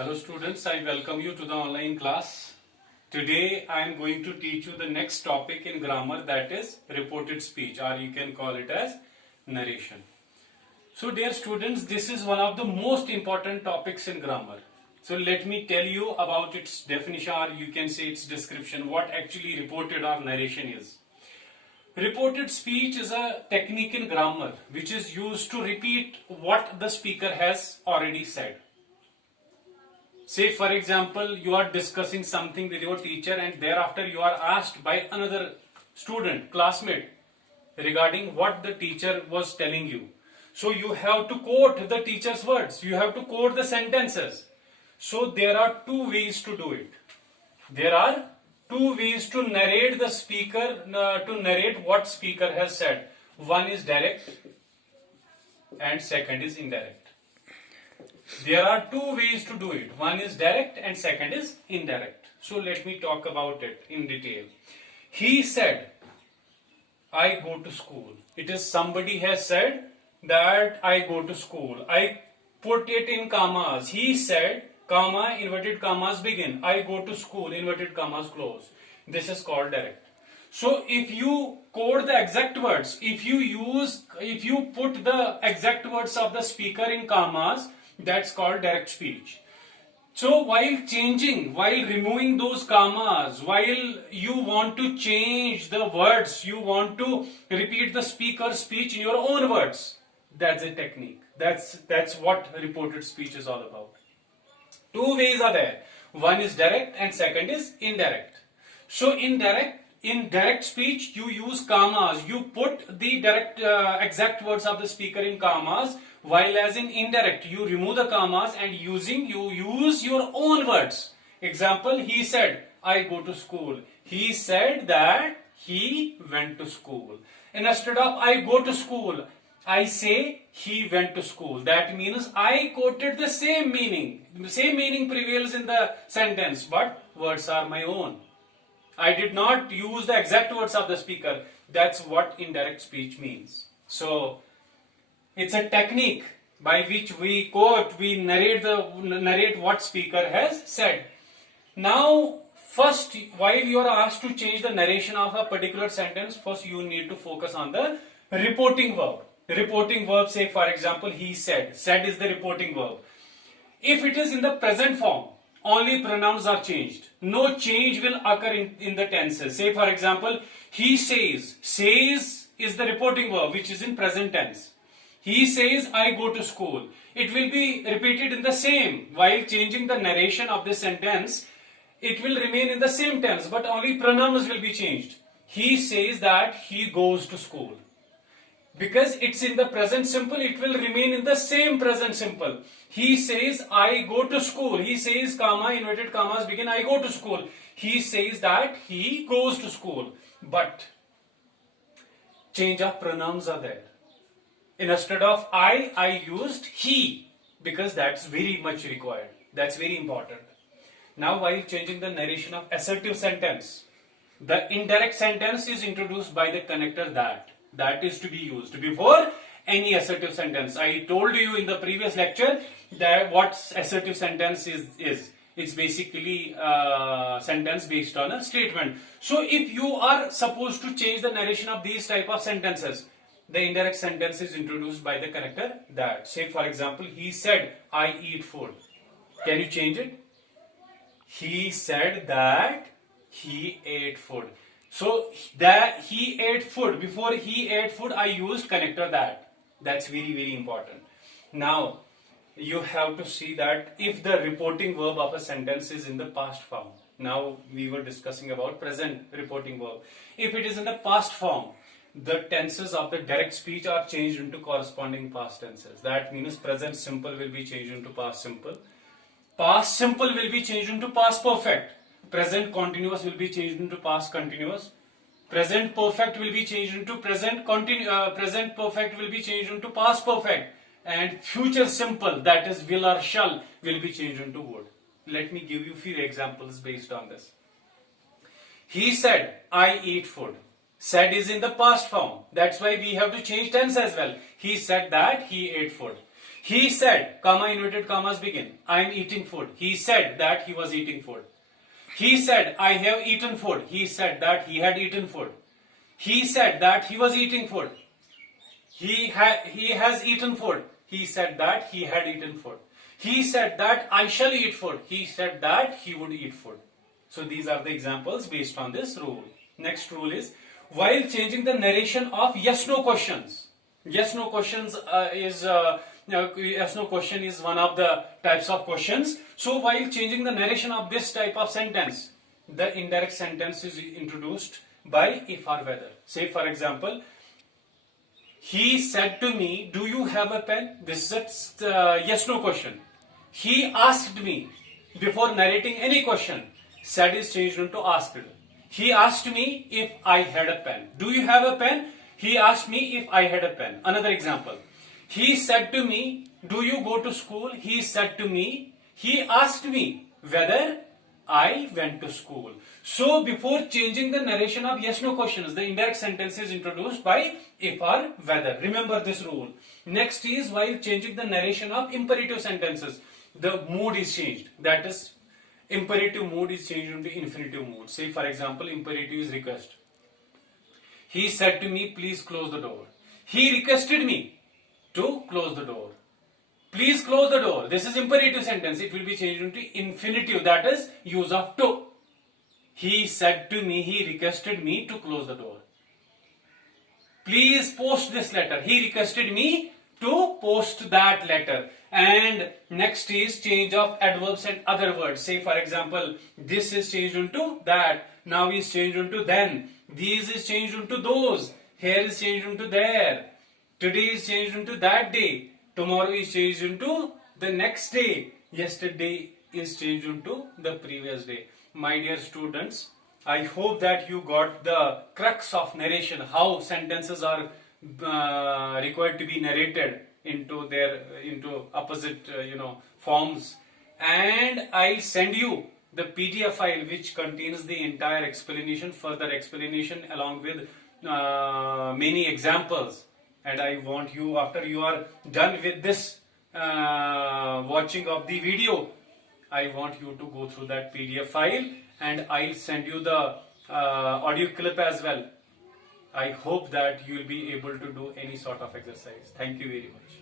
Hello students, I welcome you to the online class. Today I am going to teach you the next topic in grammar, that is reported speech, or you can call it as narration. So dear students, this is one of the most important topics in grammar. So let me tell you about its definition, or you can say its description, what actually reported or narration is. Reported speech is a technique in grammar which is used to repeat what the speaker has already said. Say for example, you are discussing something with your teacher and thereafter you are asked by another student, classmate, regarding what the teacher was telling you. So you have to quote the teacher's words, you have to quote the sentences. So there are two ways to do it. There are two ways to narrate the speaker, to narrate what speaker has said. One is direct and second is indirect. There are two ways to do it. One is direct and second is indirect. So let me talk about it in detail. He said, I go to school. It is somebody has said that I go to school. I put it in commas. He said, comma, inverted commas begin. I go to school, inverted commas close. This is called direct. So if you quote the exact words, if you put the exact words of the speaker in commas, that's called direct speech. So while removing those commas, while you want to change the words, you want to repeat the speaker's speech in your own words, that's a technique. That's what reported speech is all about. Two ways are there. One is direct and second is indirect. So in direct speech, you use commas. You put the direct exact words of the speaker in commas, while as in indirect, you remove the commas and you use your own words. Example, he said, I go to school. He said that he went to school. Instead of I go to school, I say he went to school. That means I quoted the same meaning. The same meaning prevails in the sentence, but words are my own. I did not use the exact words of the speaker. That's what indirect speech means. So it's a technique by which we quote, we narrate what speaker has said. Now, first, while you are asked to change the narration of a particular sentence, first you need to focus on the reporting verb. Reporting verb, say for example, he said. Said is the reporting verb. If it is in the present form, only pronouns are changed. No change will occur in the tenses. Say for example, he says. Says is the reporting verb which is in present tense. He says, I go to school. It will be repeated in the same. While changing the narration of the sentence, it will remain in the same tense, but only pronouns will be changed. He says that he goes to school. Because it's in the present simple, it will remain in the same present simple. He says, I go to school. He says, comma, inverted commas begin, I go to school. He says that he goes to school. But change of pronouns are there. Instead of I used he, because that's very much required. That's very important. Now while changing the narration of assertive sentence, the indirect sentence is introduced by the connector that. That is to be used before any assertive sentence. I told you in the previous lecture that what assertive sentence is. It's basically a sentence based on a statement. So if you are supposed to change the narration of these type of sentences, the indirect sentence is introduced by the connector that. Say for example, he said, I eat food. Can you change it? He said that he ate food. So that he ate food. Before he ate food, I used connector that. That's very, very important. Now, you have to see that if the reporting verb of a sentence is in the past form. Now, we were discussing about present reporting verb. If it is in the past form, the tenses of the direct speech are changed into corresponding past tenses. That means present simple will be changed into past simple. Past simple will be changed into past perfect. Present continuous will be changed into past continuous. Present perfect will be changed into present perfect will be changed into past perfect. And future simple, that is will or shall, will be changed into would. Let me give you few examples based on this. He said, I eat food. Said is in the past form. That's why we have to change tense as well. He said that he ate food. He said, comma, inverted commas begin. I am eating food. He said that he was eating food. He said, I have eaten food. He said that he had eaten food. He said that he was eating food. He has eaten food. He said that he had eaten food. He said that I shall eat food. He said that he would eat food. So these are the examples based on this rule. Next rule is, while changing the narration of yes-no questions. Yes-no questions yes-no question is one of the types of questions. So while changing the narration of this type of sentence, the indirect sentence is introduced by if or whether. Say for example, he said to me, do you have a pen? This is a yes-no question. He asked me. Before narrating any question, said is changed into asked. He asked me if I had a pen. Do you have a pen? He asked me if I had a pen. Another example. He said to me, do you go to school? He said to me, he asked me whether I went to school. So before changing the narration of yes-no questions, the indirect sentence is introduced by if or whether. Remember this rule. Next is while changing the narration of imperative sentences, the mood is changed. That is, imperative mood is changed into infinitive mood. Say for example, imperative is request. He said to me, please close the door. He requested me to close the door. Please close the door. This is imperative sentence. It will be changed into infinitive, that is use of to. He said to me, he requested me to close the door. Please post this letter. He requested me to post that letter. And next is change of adverbs and other words. Say for example, this is changed into that. Now is changed into then. These is changed into those. Here is changed into there. Today is changed into that day. Tomorrow is changed into the next day. Yesterday is changed into the previous day. My dear students, I hope that you got the crux of narration, how sentences are required to be narrated into opposite forms. And I'll send you the PDF file which contains the entire explanation, further explanation along with many examples. And I want you, after you are done with this watching of the video, I want you to go through that PDF file and I'll send you the audio clip as well. I hope that you will be able to do any sort of exercise. Thank you very much.